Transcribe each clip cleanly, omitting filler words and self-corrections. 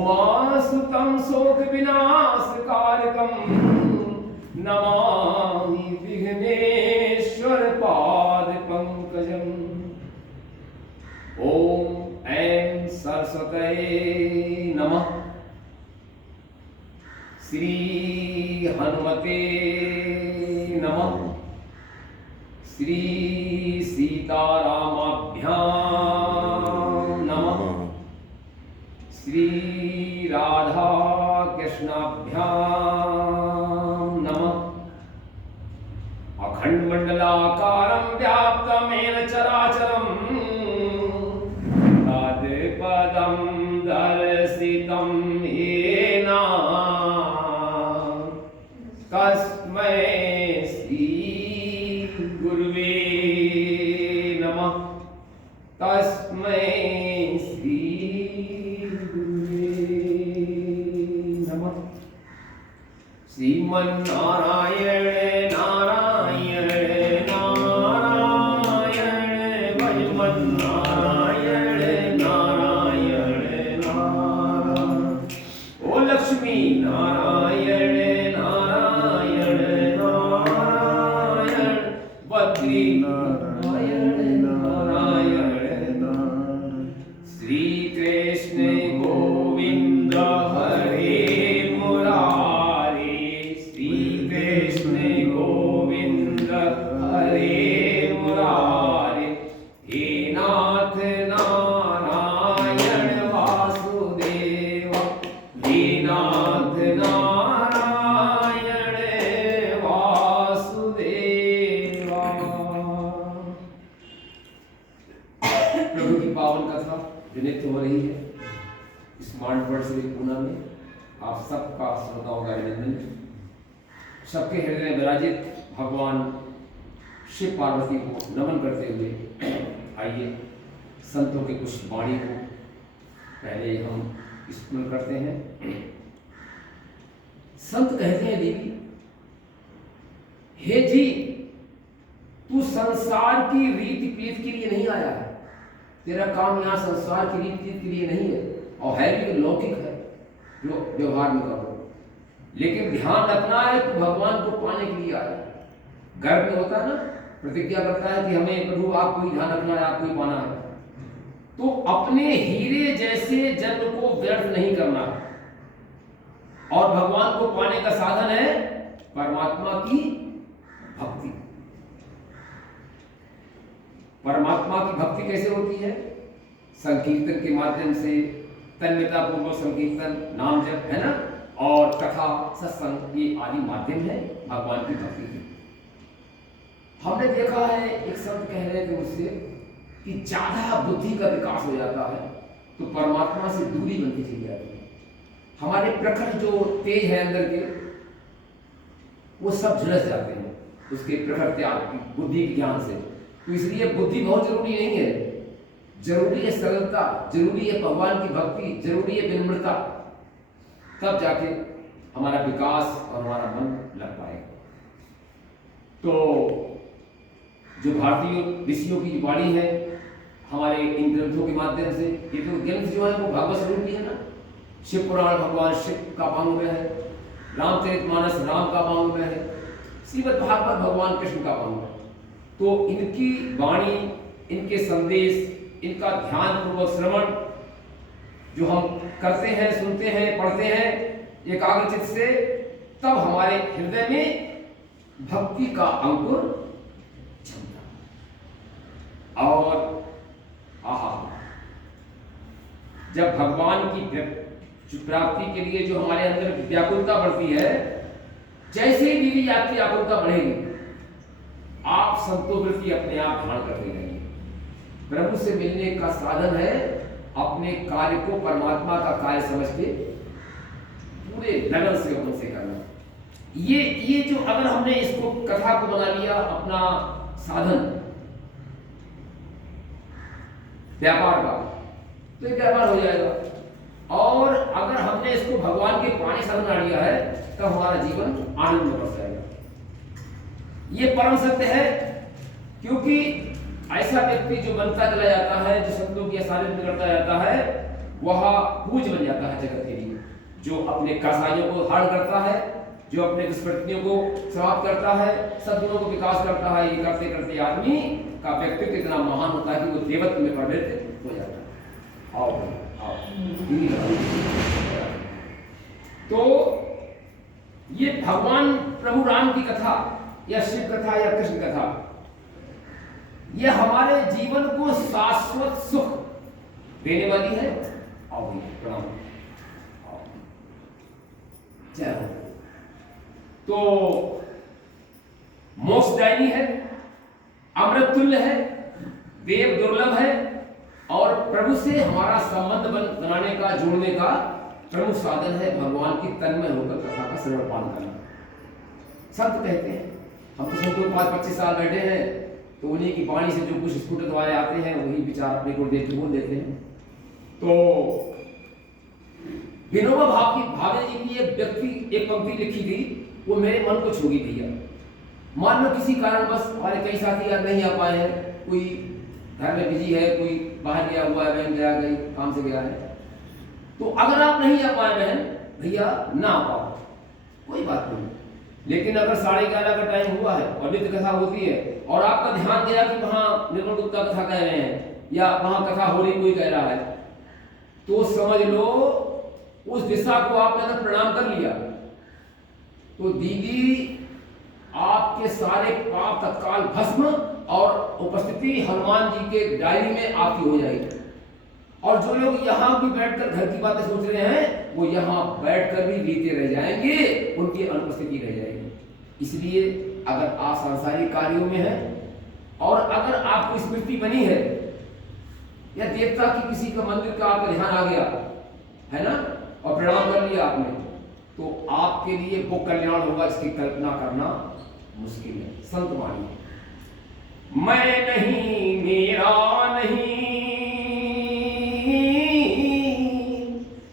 उमासुतं शोक विनाशकारकं नमामि विघ्नेश्वर पाद पंकजम्। ओम ऐं सरस्वतये नमः। श्री हनुमते नमः। श्री सीतारामाभ्यां नमः। श्री राधा कृष्णाभ्यां नमः। अखंड मंडलाकारं व्याप्तमेन चराचरं तत्पदं दर्शितं येन तस्मै श्री गुरुवे नमः। तस्मै श्री श्रीमन्नारायण नारायण नारायण भजमन्नारायण नारायण नारायण। ओ लक्ष्मी नारायण नारायण नारायण बद्री नारायण नारायण। श्री कृष्ण गोविंद हरे हो रही है स्मार्ट वर्ड से पूना में। आप सबका श्रोताओं का अभिनंदन। सबके हृदय में विराजित भगवान शिव पार्वती को नमन करते हुए आइए संतों के कुछ वाणी को पहले हम स्मरण करते हैं। संत कहते हैं देवी, हे जी तू संसार की रीति पीत के लिए नहीं आया है। तेरा काम यहाँ संसार की रीति के लिए नहीं है और है भी लौकिक है जो व्यवहार में करो, लेकिन ध्यान रखना है तो भगवान को पाने के लिए आया। गर्भ में होता है ना, प्रतिज्ञा करता है कि हमें प्रभु आपको ही ध्यान रखना है, आपको ही पाना है। तो अपने हीरे जैसे जन्म को व्यर्थ नहीं करना और भगवान को पाने का साधन है परमात्मा की भक्ति। परमात्मा की भक्ति कैसे होती है? संकीर्तन के माध्यम से, तन्मयता पूर्वक संकीर्तन, नाम जप है ना, और कथा सत्संग, ये आदि माध्यम है भगवान की भक्ति की। हमने देखा है एक संत कह रहे थे मुझसे कि ज्यादा बुद्धि का विकास हो जाता है तो परमात्मा से दूरी बनती चली जाती है। हमारे प्रखर जो तेज है अंदर के वो सब झुलस जाते हैं उसके प्रखर त्याग की बुद्धि के ज्ञान से। तो इसलिए बुद्धि बहुत जरूरी नहीं है, जरूरी है सरलता, जरूरी है भगवान की भक्ति, जरूरी है विनम्रता, तब जाके हमारा विकास और हमारा मन लग पाएगा। तो जो भारतीय ऋषियों की वाणी है हमारे इन ग्रंथों के माध्यम से, ये तो ग्रंथ जो है वो भागवत स्वरूप भी है ना। शिव पुराण भगवान शिव का वांग में है, रामचरितमानस राम का वांग में है, श्रीमद् भागवत भगवान कृष्ण का वांग में। तो इनकी वाणी, इनके संदेश, इनका ध्यान पूर्वक श्रवण जो हम करते हैं, सुनते हैं, पढ़ते हैं एकाग्रचित्त से, तब हमारे हृदय में भक्ति का अंकुर जमता। और आहा, जब भगवान की प्राप्ति के लिए जो हमारे अंदर व्याकुलता बढ़ती है, जैसे ही दीदी आपकी व्याकुलता बढ़ेगी आप संतोवृत्ति अपने आप ध्यान करते रहेंगे। प्रभु से मिलने का साधन है अपने कार्य को परमात्मा का कार्य समझ के पूरे लगन से मन से करना। ये जो अगर हमने इसको कथा को बना लिया अपना साधन व्यापार का, तो ये व्यापार हो जाएगा। और अगर हमने इसको भगवान के पानी से बना लिया है तो हमारा जीवन आनंद में बस जाएगा। ये परम सत्य है, क्योंकि ऐसा व्यक्ति जो बनता चला जाता है, जो संतों की सानिध्य में करता जाता है, वह पूज्य बन जाता है जगत के लिए। जो अपने कसाइयों को हरण करता है, जो अपने दुष्कृतियों को समाप्त करता है, सद्गुणों को विकास करता है, ये करते करते आदमी का व्यक्तित्व इतना महान होता है कि वो देवत्व में परिवर्तित हो जाता है। आओ आओ, तो ये भगवान प्रभु राम की कथा या शिव कथा या कृष्ण कथा, ये हमारे जीवन को शाश्वत सुख देने वाली है। आओ प्रणाम, जय हो। तो मोक्षदायिनी है, अमृत तुल्य है, देव दुर्लभ है, और प्रभु से हमारा संबंध बनाने का, जोड़ने का प्रमुख साधन है भगवान की तन्मय होकर कथा का श्रवण पान करना। संत कहते हैं, हम तो संतों 5-25 साल बैठे हैं, तो उन्हीं की वाणी से जो कुछ स्फुटित वाले आते हैं वही विचार अपने को देते बोल देते हैं। तो विनोबा भावे जी की एक पंक्ति लिखी थी, वो मेरे मन को छू गई भैया। मान लो किसी कारण बस हमारे कई साथी यार नहीं आ पाए हैं, कोई घर में बिजी है, कोई बाहर गया हुआ है, बहन गया गई काम से गया है, तो अगर आप नहीं आ पाए बहन भैया ना आ पाओ कोई बात नहीं, लेकिन अगर 11:30 का टाइम हुआ है और नित्य कथा होती है और आपका ध्यान गया कि वहां निर्मल गुप्ता कथा कह रहे हैं या वहां कथा हो रही कोई कह रहा है, तो समझ लो उस दिशा को आपने अगर प्रणाम कर लिया तो दीदी आपके सारे पाप तत्काल भस्म और उपस्थिति हनुमान जी के डायरी में आपकी हो जाएगी। और जो लोग यहाँ भी बैठकर घर की बातें सोच रहे हैं वो यहाँ बैठकर भी बीते रह जाएंगे, उनकी अनुपस्थिति रह जाएगी। इसलिए अगर आप सांसारिक कार्यों में हैं और अगर आपको स्मृति बनी है या देवता की किसी का मंदिर का आपका ध्यान आ गया है ना और प्रणाम कर लिया आपने, तो आपके लिए वो कल्याण होगा इसकी कल्पना करना मुश्किल है। संत वाणी, मैं नहीं मेरा नहीं,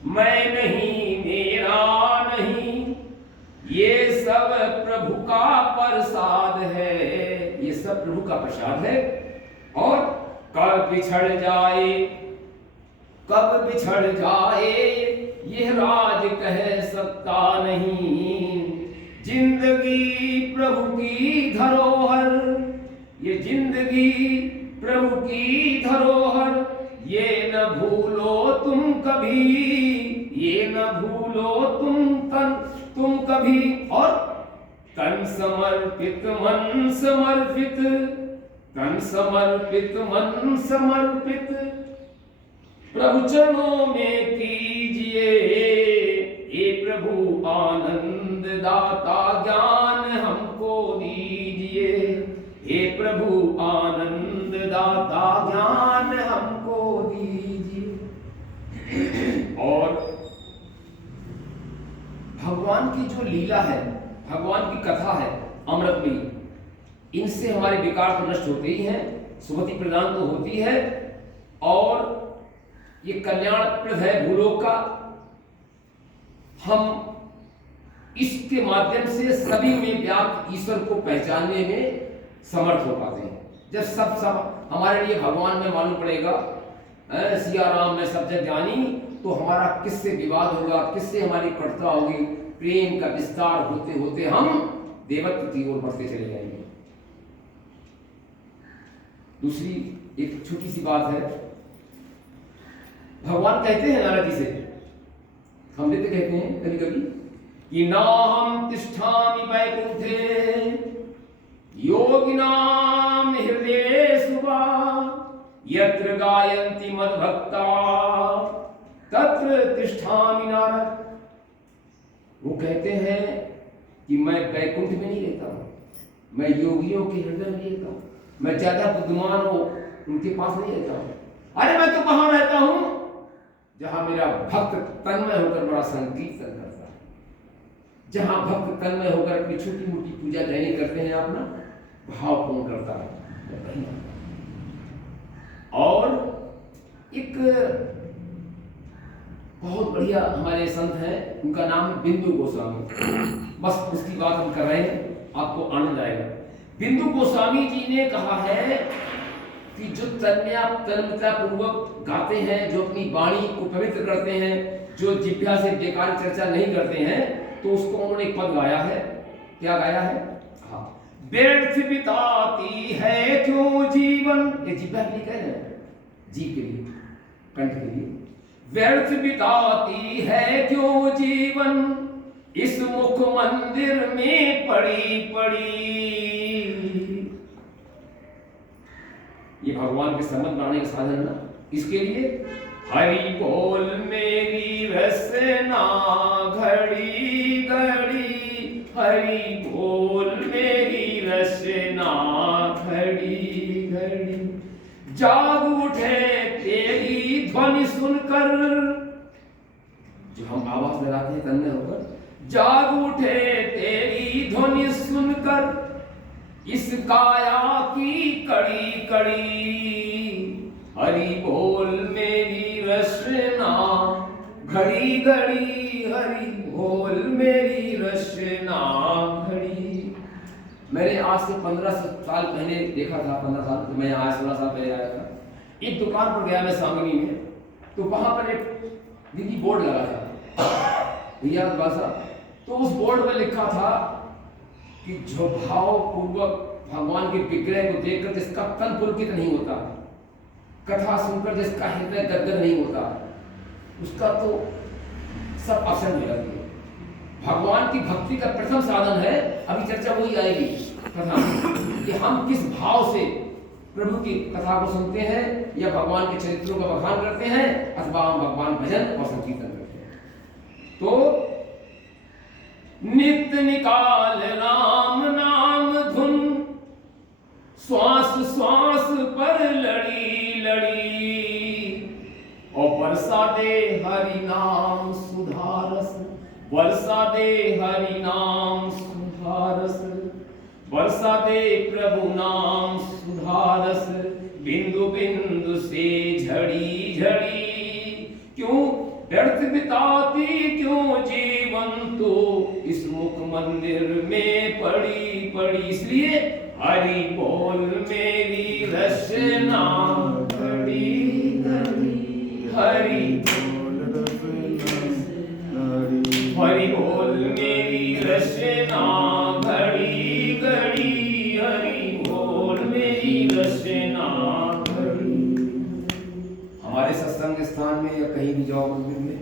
मैं नहीं मेरा नहीं, ये सब प्रभु का प्रसाद है, ये सब प्रभु का प्रसाद है। और कब बिछड़ जाए, कब बिछड़ जाए यह राज कह सकता नहीं, जिंदगी प्रभु की धरोहर, ये जिंदगी प्रभु की धरोहर, ये न भूलो तुम कभी, ये न भूलो तुम कभी। और तन समर्पित मन समर्पित, तन समर्पित मन समर्पित, प्रभु चरणों में कीजिए, हे प्रभु आनंद दाता ज्ञान हमको दीजिए, हे प्रभु आनंद दाता ज्ञान हमको दीजिए। और भगवान की जो लीला है, भगवान की कथा है अमृतमयी, इनसे हमारे विकार तो नष्ट होते ही हैं, सुमति प्रदान तो होती है, और ये कल्याणप्रद है भूलोक का। हम इसके माध्यम से सभी में व्याप्त ईश्वर को पहचानने में समर्थ हो पाते हैं। जब सब हमारे लिए भगवान में मालूम पड़ेगा, सिया राम में सब जग जानी, तो हमारा किससे विवाद होगा, किससे हमारी कटुता होगी, प्रेम का विस्तार होते होते हम देवत्व की ओर बढ़ते चले जाएंगे। दूसरी एक छोटी सी बात है, भगवान कहते हैं नारद जी से, हम देते कहते हैं कभी कभी कि नाहं तिष्ठामि वैकुंठे योगिनां हृदयेषु वा यत्र गायन्ति मद्भक्ता तत्र तिष्ठामि नारद। वो कहते हैं कि मैं वैकुंठ में नहीं रहता हूं, मैं योगियों के हृदय में रहता हूं, मैं ज्यादा बुद्धिमान हो उनके पास नहीं रहता हूं। अरे मैं तो कहां रहता हूं जहां मेरा भक्त तन्मय होकर बड़ा संकीर्तन करता है, जहां भक्त तन्मय होकर अपनी छोटी मोटी पूजा दैनिक करते हैं, अपना भावपूर्ण करता है। और एक बहुत बढ़िया हमारे संत हैं, उनका नाम है बिंदु गोस्वामी, बस उसकी बात हम कर रहे हैं, आपको आनंद आएगा। बिंदु गोस्वामी जी ने कहा है कि जो तन्मयता पूर्वक गाते हैं, जो अपनी वाणी को पवित्र करते हैं, जो जिह्वा से बेकार चर्चा नहीं करते हैं, तो उसको उन्होंने एक पद गाया है। क्या गाया है? हाँ, व्यर्थ बिताती है क्यों जीवन, ये जिह्वा के लिए कह रहे हैं, जीव के लिए, कंठ के लिए। व्यर्थ बिताती है क्यों जीवन इस मुख मंदिर में पड़ी पड़ी। ये भगवान के संबंध बनाने का साधन है ना। इसके लिए हरि बोल मेरी रसना घड़ी घड़ी, हरि बोल मेरी रसना घड़ी घड़ी। जाग उठे तेरी ध्वनि सुनकर, जो हम आवाज लगाते हैं तन्मय होकर, जाग उठे तेरी ध्वनि सुनकर इस काया की कड़ी कड़ी। हरि बोल मेरी रसना घड़ी घड़ी, हरि बोल मेरी रसना घड़ी। मैंने आज से 15 साल पहले देखा था, 15 साल तो मैं आया, 16 साल पहले आया था। एक दुकान पर गया मैं सांगनी में, तो वहां पर एक दीदी बोर्ड लगा था भैया भाषा, तो उस बोर्ड में लिखा था कि जो भाव पूर्वक भगवान के विग्रह को देखकर जिसका तन पुलकित नहीं होता, कथा सुनकर जिसका हृदय गदगद नहीं होता, उसका तो सब अवसर हो जाती है। भगवान की भक्ति का प्रथम साधन है, अभी चर्चा वही आएगी कथा में, कि हम किस भाव से प्रभु की कथा को सुनते हैं, या भगवान के चरित्रों का बखान करते हैं, अथवा हम भगवान भजन और संकीर्तन करते हैं। तो नित्य निकाल राम नाम धुन, श्वास श्वास पर लड़ी लड़ी, और बरसा दे हरि नाम सुधारस, बरसा दे हरि नाम सुधारस, बरसा दे प्रभु नाम सुधारस, बिंदु बिंदु से झड़ी झड़ी। क्यों व्यर्थ बिताती क्यों जीवन तो इस मुख मंदिर में पड़ी पड़ी। इसलिए हरि बोल मेरी रसना घड़ी घड़ी, हरि बोल मेरी रसना घड़ी घड़ी, हरि बोल मेरी रसना घड़ी। हमारे सत्संग स्थान में या कहीं भी जाओ मंदिर में,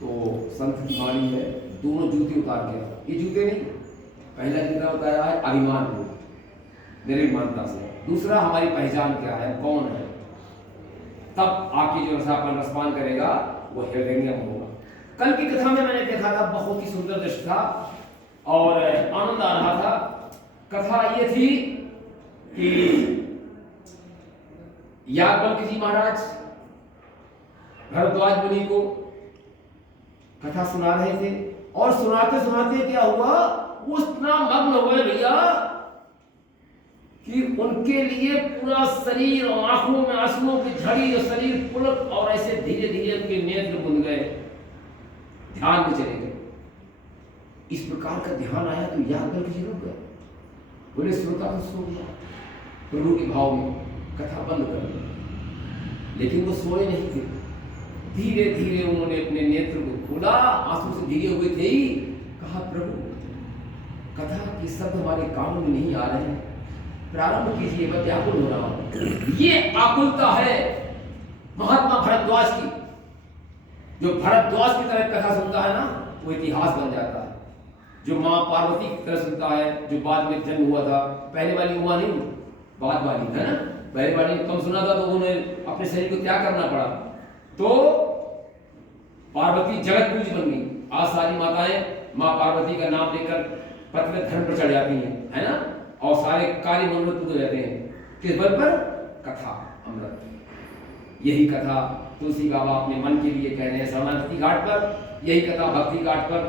तो संत की वाणी है, दोनों जूते उतार के, ये जूते नहीं, पहला जूता उतारा है अभिमान को, निर्मानता से, दूसरा हमारी पहचान क्या है, कौन है, तब आके जो रसापान रसपान करेगा वो हृदयंगम होगा। कल की कथा में मैंने देखा था, बहुत ही सुंदर दृश्य था और आनंद आ रहा था। कथा ये थी कि याज्ञवल्क्य जी महाराज भरद्वाज मुनि को कथा सुना रहे थे, और सुनाते सुनाते क्या हुआ, वो इतना मग्न हो गए भैया कि उनके लिए पूरा शरीर और आंखों में आंसुओं की झड़ी और शरीर पुलक, और ऐसे धीरे धीरे उनके नेत्र बुंद गए, ध्यान में चले गए। इस प्रकार का ध्यान आया तो याज्ञवल्क्य जी रुक गए, बोले श्रोता तो सो गया प्रभु के भाव में, कथा बंद कर दी। लेकिन वो सोए नहीं थे, धीरे धीरे उन्होंने अपने नेत्र को खोला, आंसू से भीगे हुए थे ही, कहा प्रभु कथा के शब्द हमारे कानों में नहीं आ रहे हैं, प्रारंभ कीजिए, मैं व्याकुल हो रहा हूं। ये आकुलता है महात्मा भरद्वाज की। जो भरद्वाज की तरह कथा सुनता है ना, वो इतिहास बन जाता है। जो माँ पार्वती की तरह सुनता है, जो बाद में जन्म हुआ था, पहले वाली उमा नहीं, बाद वाली है ना, पहले वाली कम सुना था तो उन्हें अपने शरीर को त्याग करना पड़ा, तो पार्वती जगत पूज बन गई। आज सारी माताएं माँ पार्वती का नाम लेकर पतिव्रत धर्म पर चढ़ जाती हैं, है ना, और सारे कार्य मंगल पूरे रहते हैं, किस बल पर, कथा अमृत। यही कथा तुलसी बाबा अपने मन के लिए कह रहे हैं शरणागति घाट पर, यही कथा भक्ति घाट पर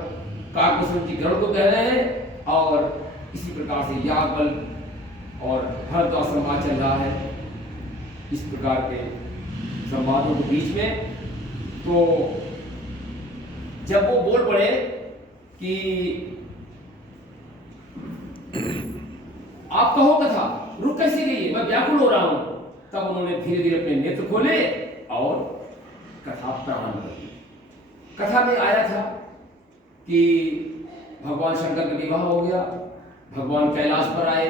काकभूषण जी गरुड़ को कह रहे हैं, और इसी प्रकार से याज्ञवल्क्य और भरद्वाज संवाद चल रहा है। इस प्रकार के संवादों के बीच में तो जब वो बोल पड़े कि आप कहो कथा, रुक कैसे गई, मैं व्याकुल हो रहा हूं, तब उन्होंने धीरे धीरे अपने नेत्र खोले और कथा प्रारंभ कर दी। कथा में आया था कि भगवान शंकर का विवाह हो गया, भगवान कैलाश पर आए,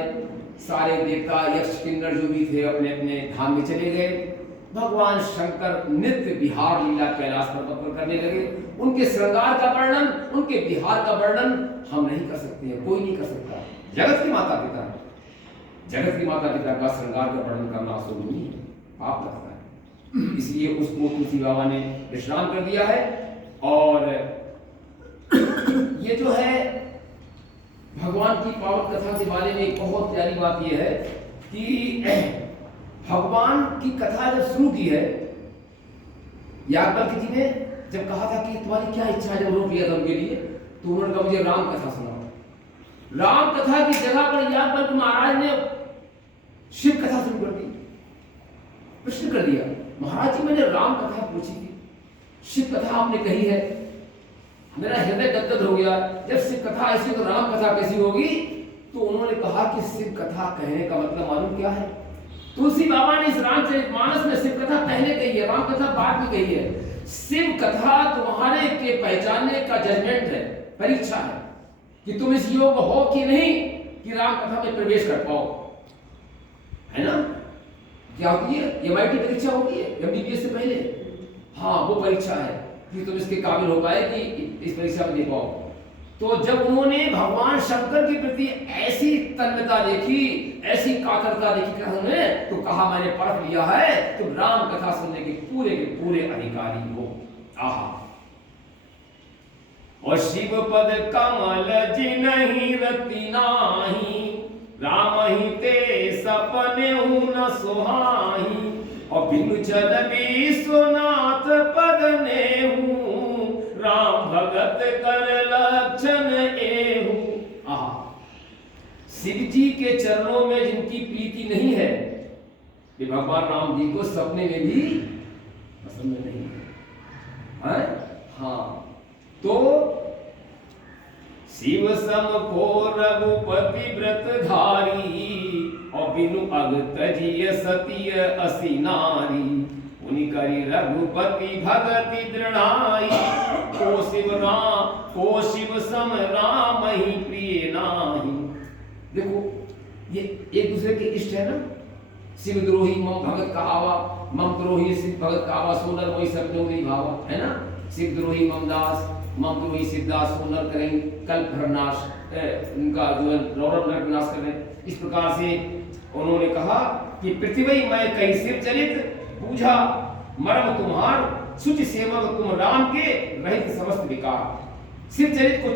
सारे देवता यक्ष किन्नर जो भी थे अपने अपने धाम में चले गए। भगवान शंकर नित्य विहार लीला कैलाश पर्वत पर करने लगे। उनके श्रृंगार का वर्णन, उनके विहार का वर्णन हम नहीं कर सकते हैं, कोई नहीं कर सकता। जगत के माता पिता, जगत के माता पिता का श्रृंगार का वर्णन करना शुभ नहीं है, पाप लगता है। इसलिए उसको तुलसी बाबा ने विश्राम कर दिया है। और ये जो है भगवान की पावन कथा के बारे में एक बहुत प्यारी बात यह है कि भगवान की कथा जब शुरू की है, याज्ञवल्क्य जी ने जब कहा था कि तुम्हारी क्या इच्छा है, जब रोक लिया था उनके लिए, तो उन्होंने कहा मुझे राम कथा सुनाओ। राम कथा की जगह पर याज्ञवल्क्य महाराज ने शिव कथा शुरू कर दी, प्रश्न कर दिया, महाराज जी मैंने राम कथा पूछी थी, शिव कथा आपने कही है, मेरा हृदय गदगद हो गया। जब शिव कथा ऐसी तो राम कथा कैसी होगी? तो उन्होंने कहा कि शिव कथा कहने का मतलब मालूम क्या है? तुलसी बाबा ने इस रामचरितमानस में शिव कथा पहले कही है, राम कथा बाद में कही है। शिव कथा तुम्हारे के पहचानने का जजमेंट है, परीक्षा है कि तुम इस योग हो कि नहीं कि राम कथा में प्रवेश कर पाओ, है ना? क्या होती है? MIT परीक्षा होती है MBBS से पहले, हाँ वो परीक्षा है कि तुम इसके काबिल हो पाए कि इस परीक्षा में दे पाओ। तो जब उन्होंने भगवान शंकर के प्रति ऐसी तन्मयता देखी, ऐसी कातरता देखी कथा में, तो कहा मैंने परख लिया है, तुम राम कथा सुनने के पूरे अधिकारी हो। आहा। और शिव पद कमल जिनहि रति नाही, राम ही ते सपने न सुहाई। और बिनु चल विश्वनाथ पद नेहु, राम भगत कर लक्षण एहु। आहा। शिव जी के चरणों में जिनकी प्रीति नहीं है, ये भगवान राम जी को सपने में भी पसंद नहीं है। हाँ, तो शिव सम को रघुपति व्रत धारी, और बिनु अग तजिय सतिय असी नारी। उनि करी रघुपति भगति दृढ़ाई, को शिव सम राम ही प्रिय नाही। देखो ये एक दूसरे के इष्ट है ना। शिव द्रोही मम भगत कहावा, मम द्रोही शिव भगत कहावा, सोनर वही सपने नहीं भावा, है ना। शिव द्रोही मम दास, मम द्रोही सिद्धास, सोनर करें कल्प भर नाश, उनका जो है रौरव नरक विनाश करें। इस प्रकार से उन्होंने कहा कि पृथ्वी मैं कहीं शिव चरित बूझा मर्म तुम्हार, सुच सेवक तुम राम के रहित समस्त विकार। शिव चरित को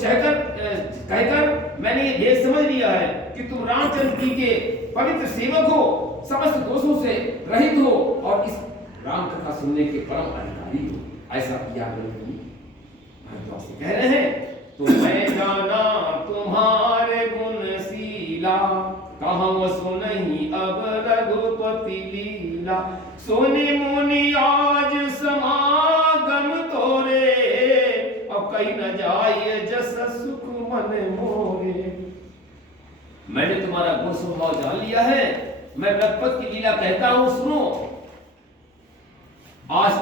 कहकर मैंने ये भेद समझ लिया है कि तुम रामचंद्र जी के पवित्र सेवक हो, समस्त दोषों से रहित हो और इस राम कथा सुनने के परम अधिकारी हो। ऐसा किया कह रहे हैं। तो मैं जाना तुम्हारे गुणशीला, कहाँ सुनहि अब रघुपति लीला। सोने मुनि आज समागम तोरे, अब कहीं न जाए जस सुख मन मोरे। मैंने तुम्हारा गुण स्वभाव जान लिया है, मैं रघुपति की लीला कहता हूं, सुनो। आज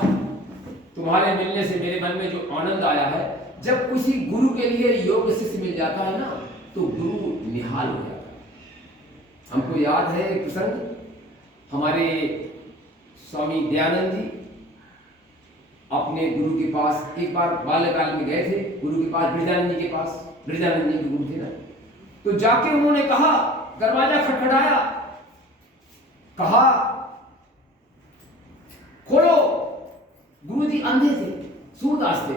तुम्हारे मिलने से मेरे मन में जो आनंद आया है, जब किसी गुरु के लिए योग्य शिष्य मिल जाता है ना, तो गुरु निहाल हो जाता है। हमको याद है एक प्रसंग, हमारे स्वामी दयानंद जी अपने गुरु के पास एक बार बाल्यकाल में गए थे, गुरु के पास, ब्रजानंद जी के पास। ब्रजानंद जी के गुरु थे ना, तो जाके उन्होंने कहा, दरवाजा खटखटाया, कहा खोलो। गुरुजी अंधे थे, सूरदास थे।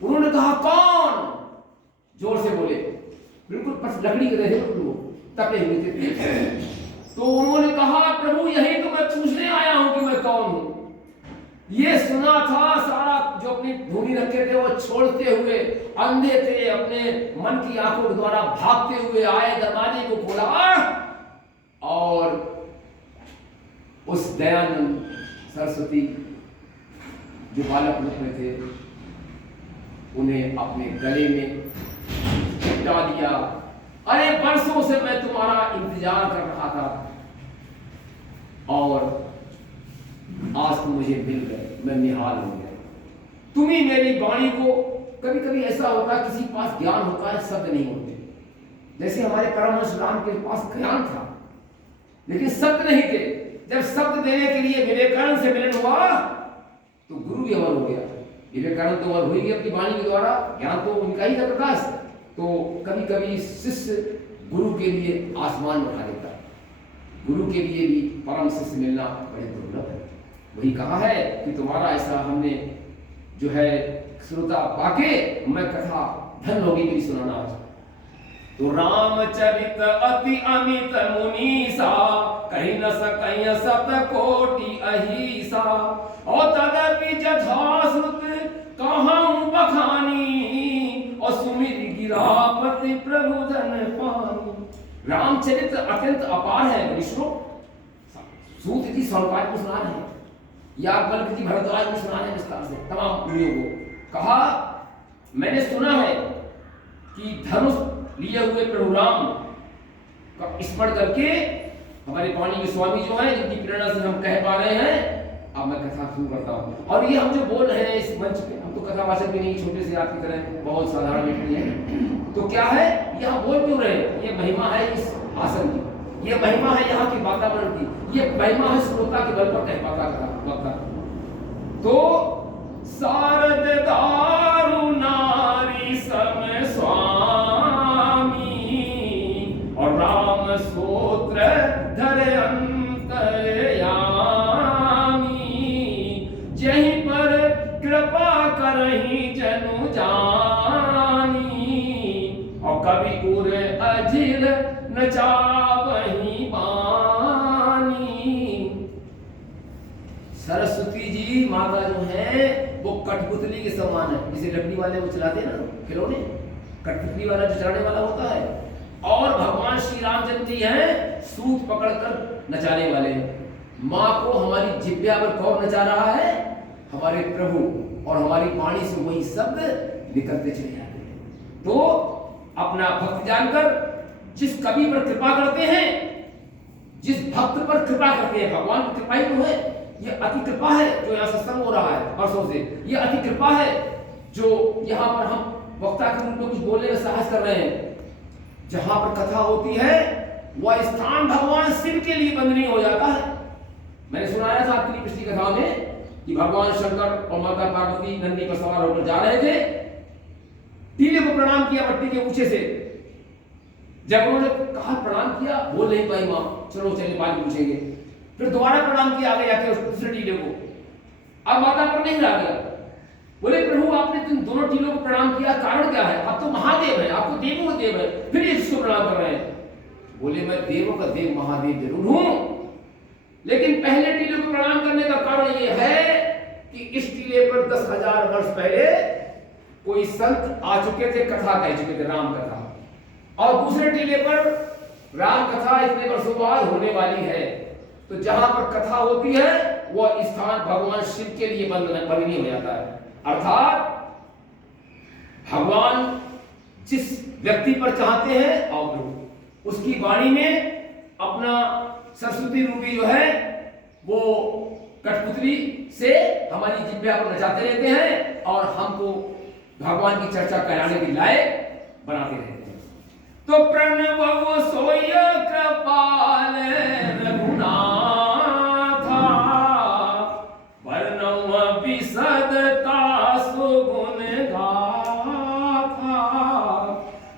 उन्होंने कहा कौन? जोर से बोले, बिल्कुल लकड़ी के रहे तपे हुए थे। तो उन्होंने कहा प्रभु यही तो मैं पूछने आया हूं कि मैं कौन हूं। ये सुना था सारा, जो अपनी भूमि रखे थे वो छोड़ते हुए, अंधे थे, अपने मन की आंखों के द्वारा भागते हुए आए, दरवाजे को खोला और उस दयानंद सरस्वती जो बालक रूप में थे, उन्हें अपने गले में चिपटा दिया। अरे बरसों से मैं तुम्हारा इंतजार कर रहा था और आज तुम मुझे मिल गए, मैं निहाल हो गया। तुम ही मेरी वाणी को, कभी कभी ऐसा होता है किसी के पास ज्ञान होता है, शब्द नहीं होते। जैसे हमारे परमहंस राम के पास ज्ञान था लेकिन शब्द नहीं थे। जब शब्द देने के लिए विवेकानंद से मिलन हुआ तो गुरु भी अमर हो गया। विवेकानंद तो अमर हो ही गए अपनी वाणी के द्वारा, ज्ञान तो उनका ही था प्रकाश। तो कभी कभी शिष्य गुरु के लिए आसमान उठा देता है। गुरु के लिए भी परम शिष्य मिलना बड़े दुर्लभ है। वही कहा है कि तुम्हारा ऐसा हमने जो है श्रोता पाके मैं कथा धन होगी मेरी सुनाना आज। तो रामचरित अति अमित मुनीसा, कहीं न सकैं सत कोटि अहिसा। और तदपि जथाश्रुत कहूँ बखानी, और सुमिर गिरापति प्रभु धन पानी। रामचरित अत्यंत अपार है मनुष्यों। सूत जी सौनकादि को सुना रहे हैं, या बल्क जी भरद्वाज को सुना रहे हैं विस्तार से तमाम मुनियों को। कहा मैंने सुना है कि धनुष लिए हुए प्रभु राम का स्मरण करके हमारे वाणी के स्वामी जो है, जिनकी प्रेरणा से हम कह पा रहे हैं, अब मैं कथा शुरू करता हूँ। और ये हम जो बोल रहे हैं इस मंच पे, हम तो कथावाचक भी नहीं, छोटे से आपकी तरह बहुत साधारण व्यक्ति हैं। तो क्या है ये हम बोल क्यों रहे हैं? ये महिमा है इस आसन की, ये महिमा है यहाँ के वातावरण की, ये महिमा है श्रोता के बल पर कह पाता। तो शारद दारु नारी सम स्वामी, और राम सूत्र धरे अंतर्यामी। जहीं पर कृपा करही जनु जानी, और कवि उर अजिर न चावही बानी। सरस्वती जी माता जो है वो कठपुतली के समान है। जिसे लकड़ी वाले वो चलाते हैं ना खिलौने, कठपुतली वाला जो चलाने वाला होता है। और भगवान श्री रामचंद्र जी हैं सूत पकड़कर नचाने वाले हैं। माँ को हमारी जिब्या पर कौन नचा रहा है? हमारे प्रभु। और हमारी वाणी से वही शब्द निकलते चले जाते हैं। तो अपना भक्त जानकर जिस कवि पर कृपा करते हैं, जिस भक्त पर कृपा करते हैं, भगवान की कृपा ही तो है। ये अति कृपा है जो यहाँ सत्संग हो रहा है वर्षों से। ये अति कृपा है जो यहाँ पर हम वक्ता के रूप में कुछ बोलने का साहस कर रहे हैं। जहां पर कथा होती है वह स्थान भगवान शिव के लिए बंदनीय हो जाता है। मैंने सुनाया था आपकी पिछली कथा में कि भगवान शंकर और माता पार्वती नंदी पर सवार होकर जा रहे थे। टीले को प्रणाम किया मट्टी के ऊंचे से। जब उन्होंने कहा प्रणाम किया, बोल नहीं पाई मां, चलो चलिए बाद पूछेंगे। फिर दोबारा प्रणाम किया आगे जाके उस दूसरे टीले को। अब माता पर नहीं रह गया। बोले प्रभु आपने तुम दोनों टीलों को प्रणाम किया, कारण क्या है? आप तो महादेव है, आप तो देवों का देव है, फिर ये किसको प्रणाम कर रहे हैं? बोले मैं देवों का देव महादेव जरूर हूं, लेकिन पहले टीले को प्रणाम करने का कारण ये है कि इस टीले पर 10,000 वर्ष पहले कोई संत आ चुके थे, कथा कह चुके थे, राम कथा। और दूसरे टीले पर राम कथा इतने वर्षों बाद होने वाली है। तो जहां पर कथा होती है वह स्थान भगवान शिव के लिए बंदनीय हो जाता है। अर्थात भगवान जिस व्यक्ति पर चाहते हैं और उसकी वाणी में अपना सरस्वती रूपी जो है वो कठपुतली से हमारी जिब्या पर नचाते रहते हैं और हमको भगवान की चर्चा कराने के लायक बनाते रहते हैं। तो प्रणव सोय कृपाल रघुनाथा, वर्णव विशदता सुगुण गाथा।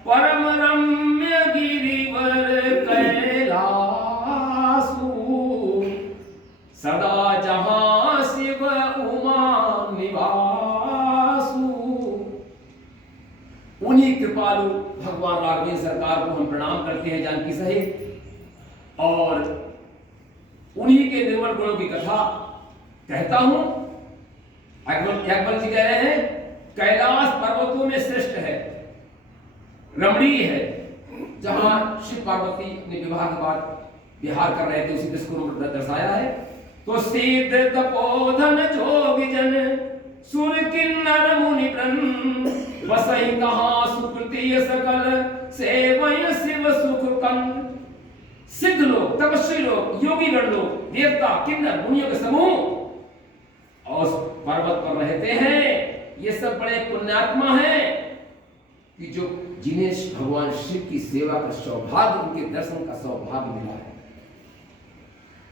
परम रम्य गिरिवर कैलासु, सदा जहां शिव उमा निवासु। उन्हीं कृपालु भगवान राघवेंद्र सरकार को हम प्रणाम करते हैं जानकी सहित, और उन्हीं के निर्मल गुणों की कथा कहता हूं। अकबर जी कह रहे हैं कैलाश पर्वतों में श्रेष्ठ है, रमणीय है, जहां शिव पार्वती अपने विवाह के बाद विहार कर रहे थे, उसी दृश्य को दर्शाया है। तो सिद्ध तपोधन जोग जन सुर किन्नर मुनि प्रण, बसहि कहां सुकृति सकल सेवय शिव सुख कंद। सिद्ध लोग, तपस्वी लोग, योगी गण लोग, देवता, किन्नर, मुनियों के समूह और पर्वत पर रहते हैं। ये सब बड़े पुण्यात्मा हैं कि जो जिन्हें भगवान शिव की सेवा का सौभाग्य, उनके दर्शन का सौभाग्य मिला है।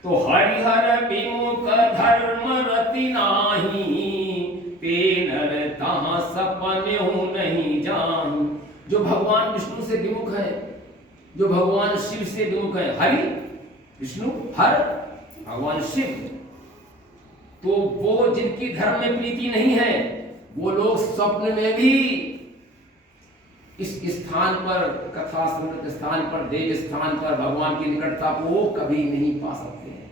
तो हरिहर विमुख धर्म रति नाही, ते नर तहाँ सपनेहु नहीं जान। जो भगवान विष्णु से विमुख है, जो भगवान शिव से विमुख है, हरि विष्णु, हर भगवान शिव, तो वो जिनकी धर्म में प्रीति नहीं है, वो लोग स्वप्न में भी इस स्थान पर, कथा स्मृत स्थान पर, देव स्थान पर भगवान की निकटता को कभी नहीं पा सकते हैं।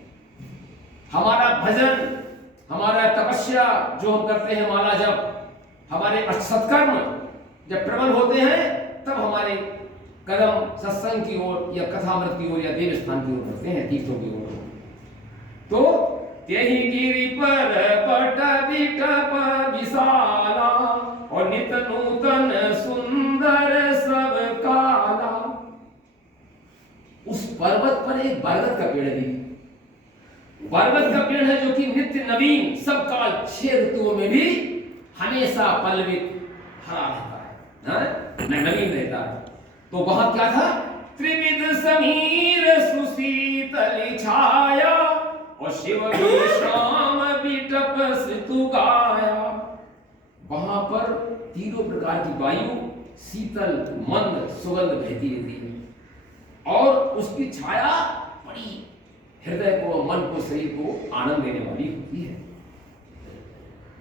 हमारा भजन, हमारा तपस्या जो हम करते हैं, माला जप, हमारे सत्कर्म जब प्रबल होते हैं, तब हमारे कदम सत्संग की ओर या कथामृत की ओर या देव स्थान की ओर बढ़ते हैं, तीर्थों की ओर। तो यही गिरि पर पट बिटप विशाला, और नित नूतन सुंदर सब काला। उस पर्वत पर एक बरगद का पेड़ है। बरगद का पेड़ है जो कि नित्य नवीन, सब काल 6 ऋतुओं में भी हमेशा पल्लवित हरा रहता है, नवीन रहता है। तो वहां क्या था? त्रिविध समीर सुशीतल छाया, और शिव विश्राम बिटप ऋतु गाया। वहां पर तीनों प्रकार की वायु शीतल मंद सुगंध बहती रहती है, और उसकी छाया बड़ी हृदय को, मन को, शरीर को आनंद देने वाली होती है।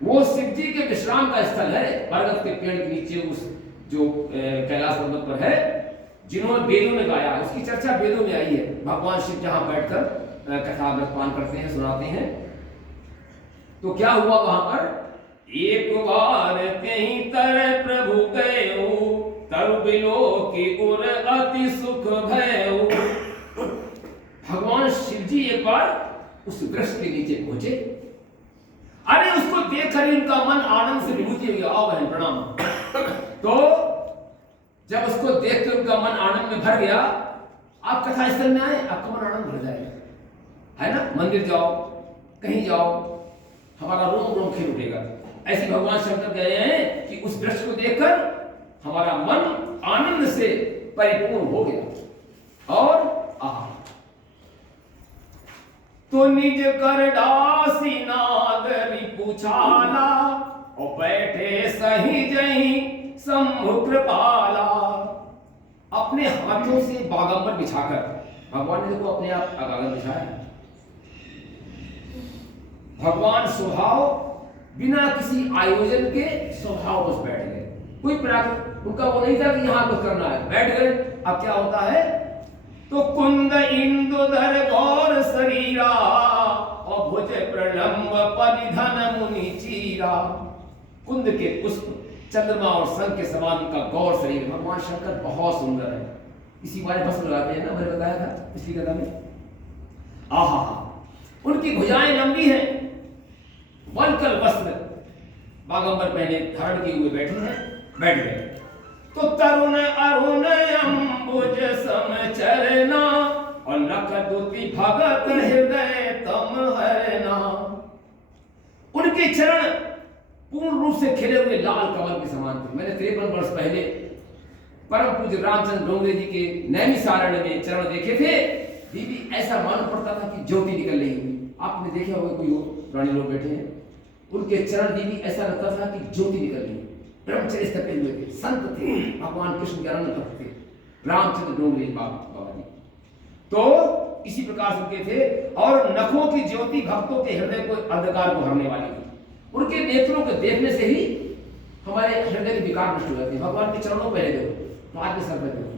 वो शिव जी के विश्राम का स्थल है। बरगद के पेड़ के नीचे उस जो कैलाश पर्वत पर है, जिन्होंने वेदों में गाया, उसकी चर्चा वेदों में आई है। भगवान शिव जहां बैठकर कथा पान करते हैं, सुनाते हैं। तो क्या हुआ वहां पर? एक बार कहीं तर प्रभु गए, तरु बिलो की उर अति सुख भयो। भगवान शिव जी एक बार उस वृक्ष के नीचे पहुंचे। अरे उसको देखकर इनका मन आनंद से विभूति हो गया। आओ बहन प्रणाम। तो जब उसको देखकर उनका मन आनंद में भर गया, आप कथा स्थल में आए, आपका मन आनंद भर जाएगा, है ना। मंदिर जाओ, कहीं जाओ, हमारा रोम रोम खिल उठेगा। ऐसे भगवान शंकर कह रहे हैं कि उस वृक्ष को देखकर हमारा मन आनंद से परिपूर्ण हो गया। और आहा, तो निज कर दासी नागरी पुछाला, और बैठे सही जही शंभु कृपाला। अपने हाथों से बागंबर बिछाकर, भगवान ने देखो अपने आप बागंबर बिछाया है। भगवान स्वभाव बिना किसी आयोजन के स्वभाव बस बैठ गए। कोई प्राकृत उनका वो नहीं था कि यहां कुछ करना है, बैठ गए। अब क्या होता है? तो कुंद इंदुधर गौर शरीरा, और भुज प्रलंब परिधन मुनि चीरा। कुंद के पुष्प, चंद्रमा और सन के समान का गौर शरीर। भगवान शंकर बहुत सुंदर है। इसी बारे बस लगाते हैं ना, मैंने बताया था पिछली कथा में। आहा, उनकी भुजाएं लंबी हैं, वलकल वस्त्र बागंबर पहने धारण किए हुए बैठे हैं, बैठ गए। तो तरुण अरुण अंबुज समचरना, और नख दुति भगत हृदय तम हरना। उनके चरण पूर्ण रूप से खिले हुए लाल कमल के समान थे। मैंने 53 वर्ष पहले परम पूज्य रामचंद्र डोंगरे जी के नैमिषारण्य में चरण देखे थे। दीदी ऐसा मालूम पड़ता था कि ज्योति निकल रही हुई। आपने देखा होगा, कोई पुराने लोग बैठे हैं, उनके चरण दीदी ऐसा लगता था कि ज्योति निकल रही है। ब्रह्मचर्य स्थपे हुए थे, संत थे, भगवान कृष्ण के अनंत भक्त थे, रामचंद्र डोंगरे बाबा जी। तो इसी प्रकार से उनके थे, और नखों की ज्योति भक्तों के हृदय को, अंधकार को हरने वाली थी। उनके नेत्रों को देखने से ही हमारे हृदय के विकार नष्ट हो जाते हैं। भगवान के चरणों पर देखो, तो आज के सर पर देखो,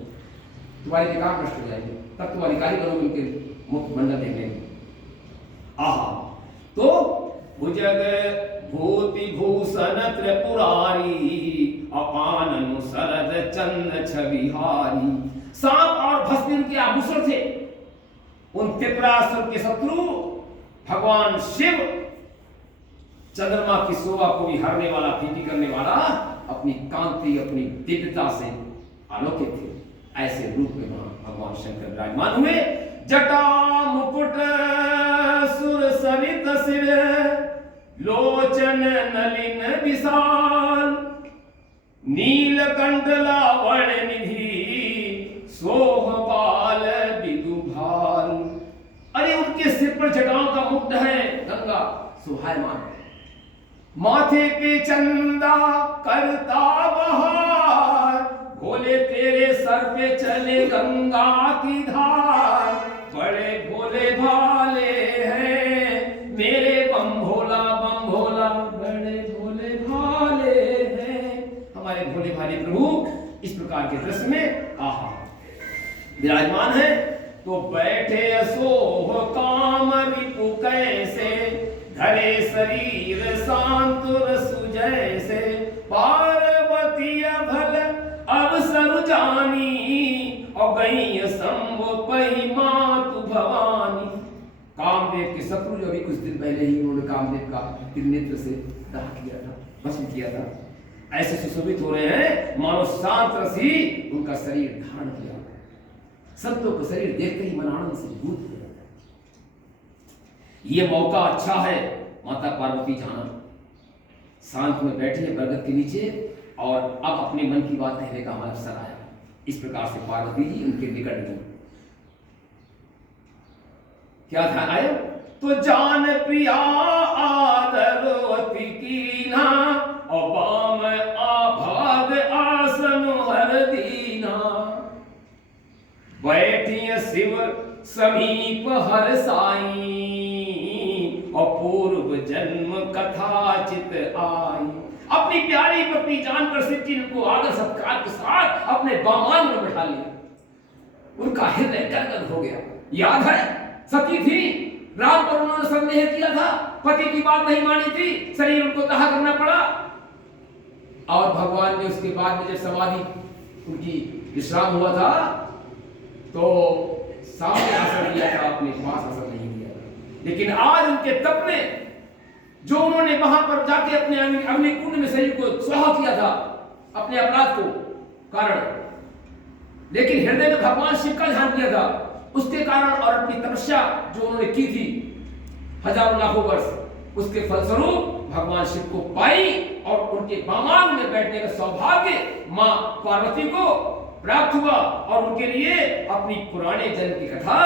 तुम्हारे विकार नष्ट हो जाएंगे, तब तुम अधिकारी बनोगे उनके मुख मंडल देखने में। आहा, तो भुजग भूति भूषण त्रिपुरारी, अपाननु शरद चंद्र छविहारी। सांप और भस्म उनके आभूषण थे। उन त्रिपुरासुर के शत्रु भगवान शिव, चंद्रमा की शोभा को भी हरने वाला, फीकी करने वाला, अपनी कांति, अपनी दिव्यता से आलोकित थे। ऐसे रूप में भगवान शंकर विराजमान हुए। जटा मुकुट सुर सरित सिर लोचन नलिन विशाल नीलकंठ लावण निधि सोह बाल विदुभाल। अरे उनके सिर पर जटाओं का मुकुट है, गंगा सुहायमान, माथे पे चंदा करता बहार, भोले तेरे सर पे चले गंगा की धार, बड़े भोले भाले हैं मेरे बम भोला बड़े भोले भाले हैं हमारे भोले भाले प्रभु। इस प्रकार के दृश्य में आहा विराजमान है। तो बैठे सोह काम रिपु कैसे, धरे शरीर सांतुर सुजैसे, पार्वती भल अवसर जानी, और गई संभो पही मातु भवानी। कामदेव के शत्रु जो अभी कुछ दिन पहले ही उन्होंने कामदेव का त्रिनेत्र से दाह किया था, भस्म किया था, ऐसे सुशोभित हो रहे हैं मानो शांत रस ही उनका शरीर धारण किया। संतों का शरीर देखते ही मन आनंद से भूत हो जाता है। ये मौका अच्छा है, माता पार्वती जाना शांत में बैठी है बरगद के नीचे, और अब अपने मन की बात कहने का हमारा अवसर आया। इस प्रकार से पार्वती जी उनके निकट गई। क्या ध्यान आया? तो जान प्रिया आदरवती कीना, और बाम आभाग आसन हर दीना, बैठिय शिव समीप हर साई, और पूर्व जन्म कथा चित आई। अपनी प्यारी पत्नी जानकर शिव जी ने उनको आदर सत्कार के साथ अपने बामान में बैठा लिया। उनका हृदय गदगद हो गया। याद है सती थी, राम पर उन्होंने संदेह किया था, पति की बात नहीं मानी थी, शरीर उनको दाह करना पड़ा, और भगवान ने उसके बाद में जब समाधि उनकी विश्राम हुआ था तो सामने असर दिया था, अपने पास असर नहीं दिया था। लेकिन आज उनके तप ने, जो उन्होंने वहां पर जाके अपने अग्निकुंड में शरीर को स्वाहा किया था अपने अपराध को कारण, लेकिन हृदय में भगवान शिव का ध्यान किया था, उसके कारण और अपनी तपस्या जो उन्होंने की थी हजारों लाखों वर्ष, उसके फलस्वरूप भगवान शिव को पाई, और उनके बामान में बैठने का सौभाग्य मां पार्वती को प्राप्त हुआ, और उनके लिए अपनी पुराने जन्म की कथा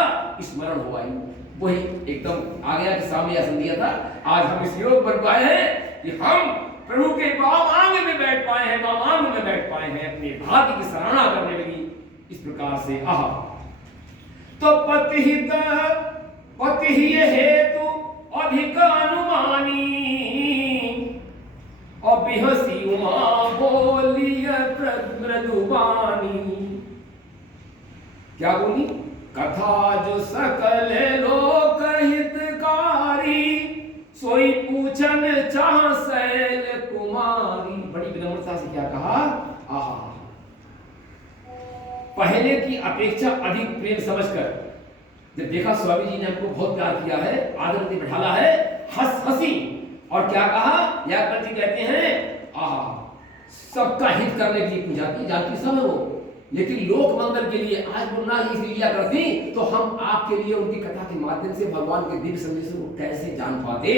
स्मरण हो आई। वही एकदम आ गया कि सामने आसन दिया था। आज हम इस योग बन पाए हैं कि हम प्रभु के बामांग में बैठ पाए हैं, बामांग में बैठ पाए हैं, अपने भाग्य की सराहना करने लगी। इस प्रकार से आहा तो पति ही हेतु अधिक अनुमानी, और बिहसी उमा बोलिय मृदुबानी। क्या बोली? कथा जो सकल लोक हितकारी, सोई पूछन चाह शैल कुमारी। बड़ी विनम्रता से क्या कहा? आहा पहले की अपेक्षा अधिक प्रेम समझकर जब देखा स्वामी जी ने हमको बहुत प्यार किया है, आदर से बैठाला है, हंसी, और क्या कहा? यादव जी कहते हैं आहा सबका हित करने की पूजा की जाती सब है वो, लेकिन लोक मंगल के लिए आज बोलना ही लीला करती तो हम आपके लिए उनकी कथा के माध्यम से भगवान के दिव्य संदेश को कैसे जान पाते।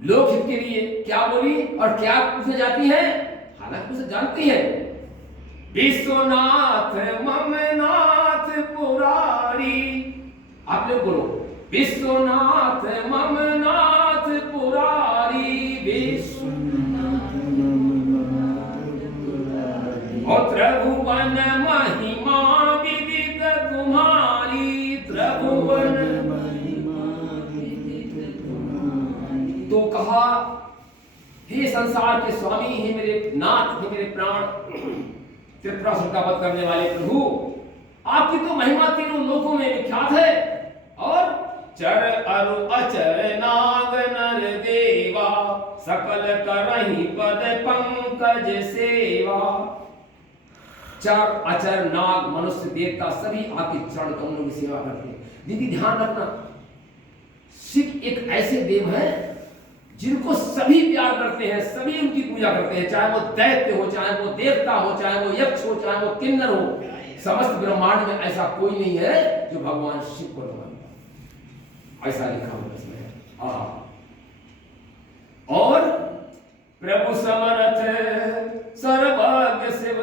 लोक हित के लिए क्या बोली और क्या पूछे जाती है, हालांकि उसे जानती है। विश्वनाथ ममनाथ पुरारी, आप लोग बोलो विश्वनाथ ममनाथ पुरारी, विश्वनाथ और त्रिभुवन महिमा विदित तुम्हारी, त्रिभुवन महिमा विदित तुम्हारी। तो कहा हे संसार के स्वामी, हे मेरे नाथ, हे मेरे प्राण, त्रिपुरासुर का वध करने वाले प्रभु, आपकी तो महिमा तीनों लोकों में विख्यात है। और चर अरु अचर नाग नर देवा, सकल करहि पद पंकज सेवा। चर अचर नाग मनुष्य देवता सभी आपके चरण कमलों की सेवा करते हैं। दीदी ध्यान रखना, शिव एक ऐसे देव हैं जिनको सभी प्यार करते हैं, सभी उनकी पूजा करते हैं, चाहे वो दैत्य हो, चाहे वो देवता हो, चाहे वो यक्ष हो, चाहे वो किन्नर हो, समस्त ब्रह्मांड में ऐसा कोई नहीं है जो भगवान शिव को न मानता, ऐसा लिखा हुआ इसमें है। और प्रभु समर्थ सर्वज्ञ शिव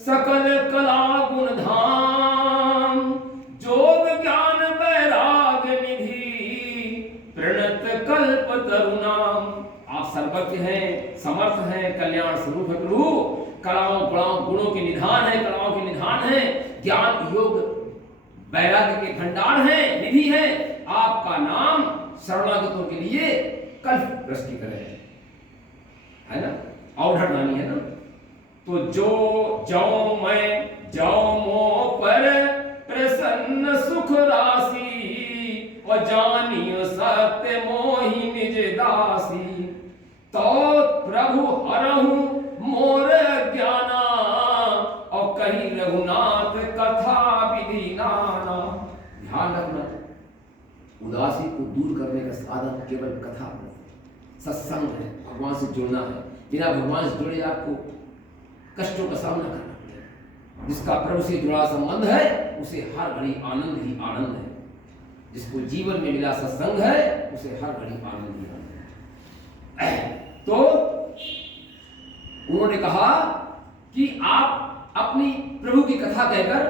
सकल कला गुण धाम, जोग ज्ञान वैराग्य निधि प्रणत कल्प तरुणाम। आप सर्वज्ञ हैं, समर्थ हैं, कल्याण स्वरूप है प्रभु, कलाओं गुणों के निधान है, कलाओं के निधान है, ज्ञान योग वैराग्य के भंडार है, निधि है। आपका नाम शरणागतों के लिए कल्प दृष्टि करे है ना, औढ़ नानी है ना। तो जो जाऊं मैं जाऊं मो पर प्रसन्न सुख राशि, और जानियो सत्य मोहि निज दासी, तो प्रभु हरहु मोर ज्ञाना, और कही रघुनाथ कथा विधि नाना। ध्यान रखना, उदासी को दूर करने का साधन केवल कथा सत्संग है, भगवान से जुड़ना है। बिना भगवान से जुड़े आपको कष्टों का सामना करना पड़ेगा। जिसका प्रभु से जुड़ा संबंध है उसे हर घड़ी आनंद ही आनंद है। जिसको जीवन में मिला सत्संग है उसे हर घड़ी आनंद ही आनंद है। तो उन्होंने कहा कि आप अपनी प्रभु की कथा कहकर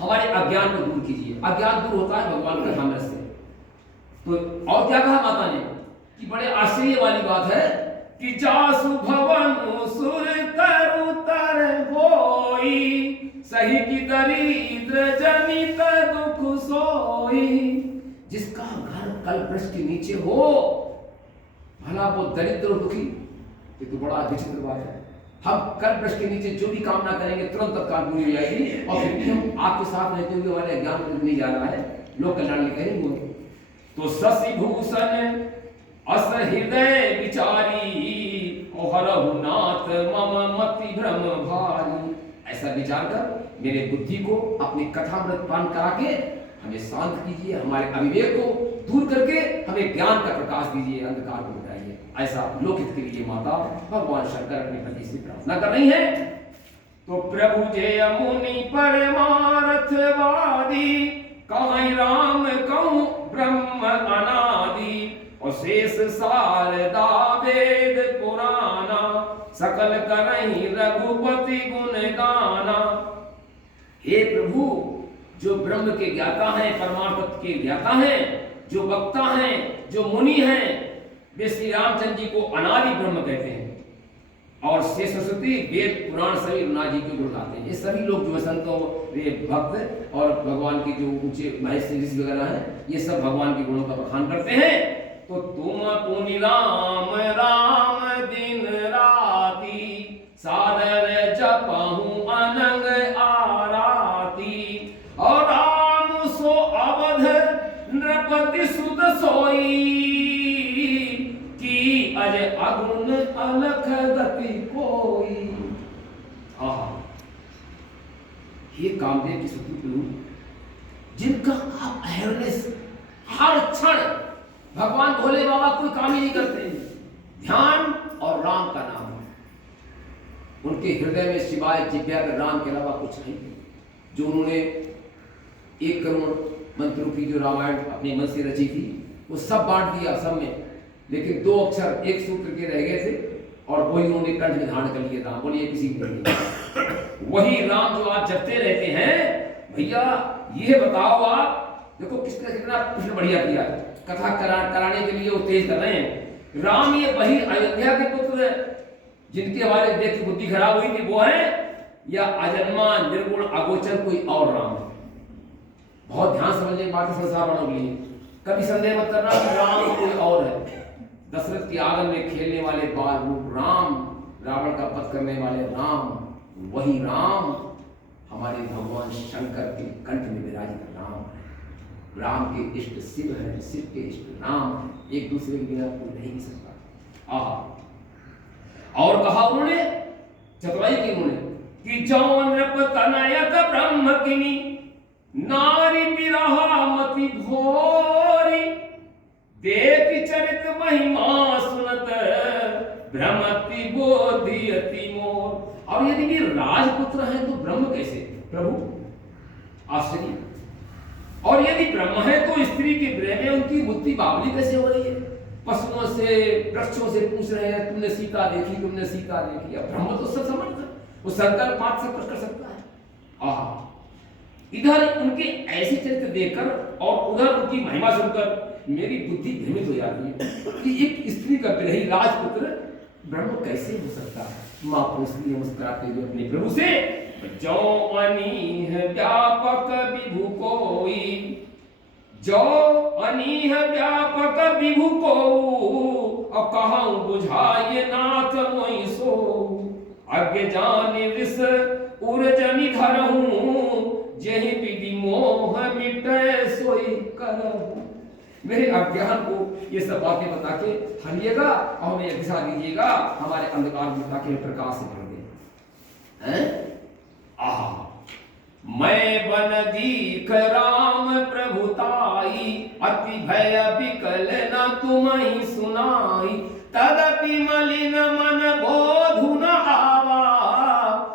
हमारे अज्ञान को दूर कीजिए। अज्ञान दूर होता है भगवान की कथा से। तो और क्या कहा माता ने कि बड़े आश्चर्य वाली बात है कि जासु भवन सुर तरु तर होई, सही की दरिद्र जनित दुख सोई। जिसका घर कल्पवृक्ष के नीचे हो, भला वो दरिद्र और दुखी, ये तो बड़ा विचित्र बात है। हम कल्पवृक्ष के नीचे जो भी कामना करेंगे तुरंत तत्काल पूरी हो जाएगी, और फिर भी हम आपके साथ रहते हुए हमारे अज्ञान में नहीं जा रहा है, लोक कल्याण लिखे नहीं हुए। तो शशि भूषण अस हृदय विचारी, हरहु नाथ मम मति भ्रम भारी। ऐसा विचार कर मेरे बुद्धि को अपनी कथामृत पान करा के हमें शांत कीजिए, हमारे अविवेक को दूर करके हमें ज्ञान का प्रकाश दीजिए, अंधकार को मिटाइए। ऐसा लोकहित के लिए माता भगवान शंकर अपने पति से प्रार्थना कर रही है। तो प्रभु जय मुनि परमार्थवादी, कहै राम कहूँ ब्रह्म अनादि, और शेष शारदा वेद पुराना, सकल करहि रघुपति गुण गाना। हे प्रभु, जो ब्रह्म के ज्ञाता हैं, परमार्थ के ज्ञाता हैं, जो वक्ता हैं, जो मुनि हैं, वे श्री रामचंद्र जी को अनादि ब्रह्म कहते हैं। और शेष सरस्वती वेद पुराण सभी रघुनाथ जी के गुण गाते हैं। ये सभी लोग जो संतों, वे भक्त और भगवान के जो ऊंचे महर्षि ऋषि वगैरह हैं, ये सब भगवान के गुणों का बखान करते हैं। तो तुम पुनि राम राम दिन राती, सादर जपहु अनंग आराती, और राम सो अवध नृपति सुत सोई, की अज अगुण अलख गति कोई। हे कामदेव की स्तुति, जिनका आप अवेयरनेस हर क्षण, भगवान भोले बाबा कोई काम ही नहीं करते, ध्यान और राम का नाम है उनके हृदय में, शिवाय जिज्ञा कर राम के अलावा कुछ नहीं। जो उन्होंने 1 करोड़ मंत्रों की जो रामायण अपने मन से रची थी, वो सब बांट दिया सब में, लेकिन 2 अक्षर एक सूत्र के रह गए थे, और वही उन्होंने कंठ में धारण कर लिए। राम बोलिए किसी को नहीं। वही राम जो आप जपते रहते हैं, भैया ये बताओ आप, देखो कितना प्रश्न बढ़िया किया, कथा कराने के लिए वो तेज कर रहे हैं। राम ये वही अयोध्या के पुत्र जिनके हमारे देख की बुद्धि खराब हुई थी वो है, या अजन्मा निर्गुण अगोचर कोई और राम है? बहुत ध्यान समझने की बात है संसार वालों के लिए। कभी संदेह मत करना कि राम कोई और है। दशरथ के आंगन में खेलने वाले बाल रूप राम, रावण का वध करने वाले राम, वही राम हमारे भगवान शंकर के कंठ में विराजित राम है। राम के इष्ट शिव है, शिव के इष्ट राम है, एक दूसरे के बिना कोई नहीं सकता। और कहा उन्होंने, चतुराई की उन्होंने, कि जौन तनयत ब्रह्म किनी, नारी विरहा मति भोरी, देख चरित महिमा सुनत, भ्रमति बोधि अति मोर। और यदि भी राजपुत्र हैं तो ब्रह्म कैसे? प्रभु आश्चर्य। और यदि ब्रह्म है तो स्त्री के गृह में उनकी बुद्धि बावली कैसे हो रही है? पशुओं से वृक्षों से पूछ रहे हैं तुमने सीता देखी, तुमने सीता देखी। अब ब्रह्म तो सब समझता, वो संकल्प मात्र सब कुछ कर सकता है। आहा, इधर उनके ऐसे चरित्र देखकर और उधर उनकी महिमा सुनकर मेरी बुद्धि भ्रमित हो जाती है कि एक स्त्री का विरही राजपुत्र ब्रह्म कैसे हो सकता है। मां पूछती है मुस्कुराते हुए अपने प्रभु से, जो अनीह व्यापक विभु कोई, जो अनीह व्यापक विभु को, और कहूं बुझाए नाथ मोई सो, अज्ञ जाने विष उर्जनि धरहूं, जेहि विधि मोह मिटे सोई करहूं। मेरे अज्ञान को ये सब बातें बता के हरिएगा और हमें दिशा दीजिएगा, हमारे अंधकार में ताकि प्रकाश से भर दे। हैं? आहा, मैं बन दीख राम प्रभुताई, अति भय विकल न तुम्हि सुनाई, तदपि मलिन मन बोधु न आवा,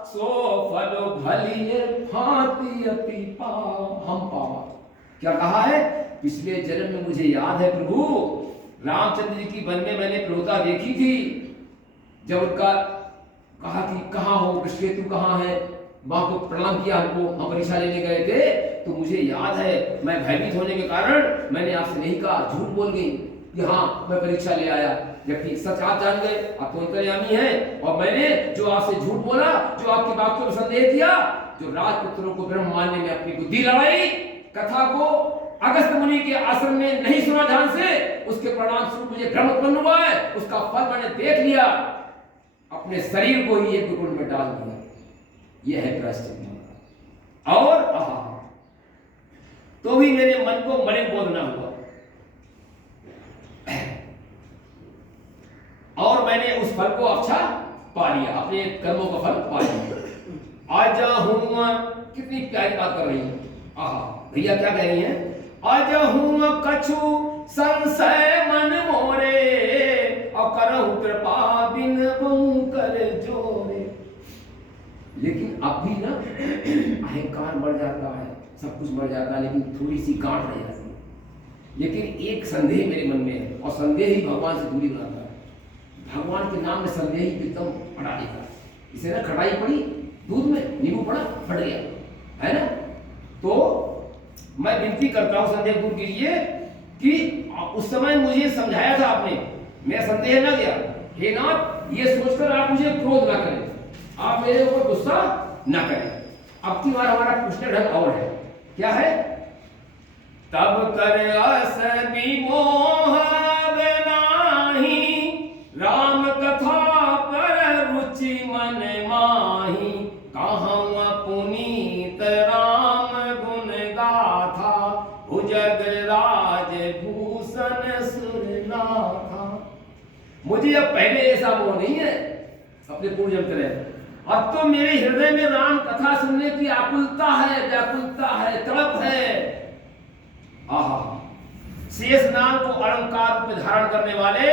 सो फल भलिए भांति अति हम पावा। क्या कहा है? पिछले जन्म में मुझे याद है प्रभु, रामचंद्र जी की वन में मैंने प्रभुता देखी थी। जब उनका कहा कि कहाँ हो कृष्णकेतु, कहाँ है, वहां को प्रणाम किया, हमको हम परीक्षा लेने गए थे, तो मुझे याद है मैं भयभीत होने के कारण मैंने आपसे नहीं कहा, झूठ बोल गई कि हाँ मैं परीक्षा ले आया, जबकि सच आप जान गए, आप तो अंतर्यामी हैं। और मैंने जो आपसे झूठ बोला, जो आपकी बातों में संदेह किया, जो राजपुत्रों को ब्रह्म मानने में अपनी बुद्धि लड़ाई, कथा को अगस्त मुनि के आश्रम में नहीं सुना ध्यान से, उसके परिणाम स्वरूप मुझे भ्रम उत्पन्न हुआ है, उसका फल मैंने देख लिया, अपने शरीर को ही एक कुंड में डाल दिया। यह है प्रायश्चित। और तो भी मेरे मन को मलिन बोध न हुआ, और मैंने उस फल को अच्छा पा लिया, अपने कर्मों का फल पा लिया। आजा हूं, कितनी प्यारी बात कर रही है। आहा, भैया क्या कह रही हैं? आज हूं कछु संशय मन मोरे, और करहु कृपा बिन बहु कर जोरे। लेकिन अब भी ना अहंकार बढ़ जाता है, सब कुछ बढ़ जाता है, लेकिन थोड़ी सी गांठ रह जाती है। लेकिन एक संदेह मेरे मन में है, और संदेह ही भगवान से दूरी बनाता है। भगवान के नाम में संदेह ही एकदम फटा देता है। इसे ना खटाई पड़ी दूध में, नींबू पड़ा फट गया, है ना। तो मैं विनती करता हूं संदेह दूर कीजिए कि उस समय मुझे समझाया था आपने, मैं संदेह न गया। हे नाथ, ये सोचकर आप मुझे क्रोध ना करें, आप मेरे ऊपर गुस्सा ना करें। अब की बार हमारा पूछने ढंग और है, क्या है? तब कर अस विमोह बनाही, राम कथा पर रुचि मन माही, कहूं पुनीत राम गुण गाथा, भुजग राज भूषण सुरनाथा। मुझे अब पहले ऐसा मोह नहीं है अपने पूर्वजन्म तरह, अब तो मेरे हृदय में राम कथा सुनने की आकुलता है, व्याकुलता है, तड़प है। आहा, शेष नाम को अलंकार में धारण करने वाले